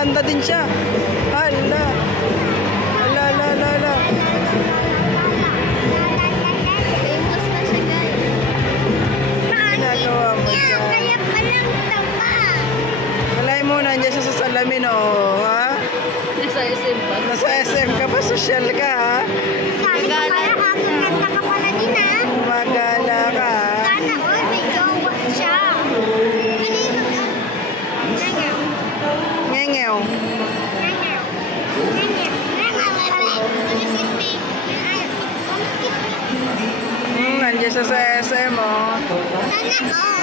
Nag-aanda din siya. Hala. Hala, hala, hala, hala. Famous na siya, guys. Ginagawa mo dyan. Kaya palang tama. Malay mo, nandiyan siya sa salamin, oh. Ha? Nasa SM pa. Nasa SM ka pa, social ka, ha? Sana pala, kakaganda ka pala din, ha? Magala ka, ha? Sana all may jowa siya. Ano yung nangaw? Ngengew. Nangaw. Nangaw. Nangaw. Nandiyan siya sa SM, oh. Sana all.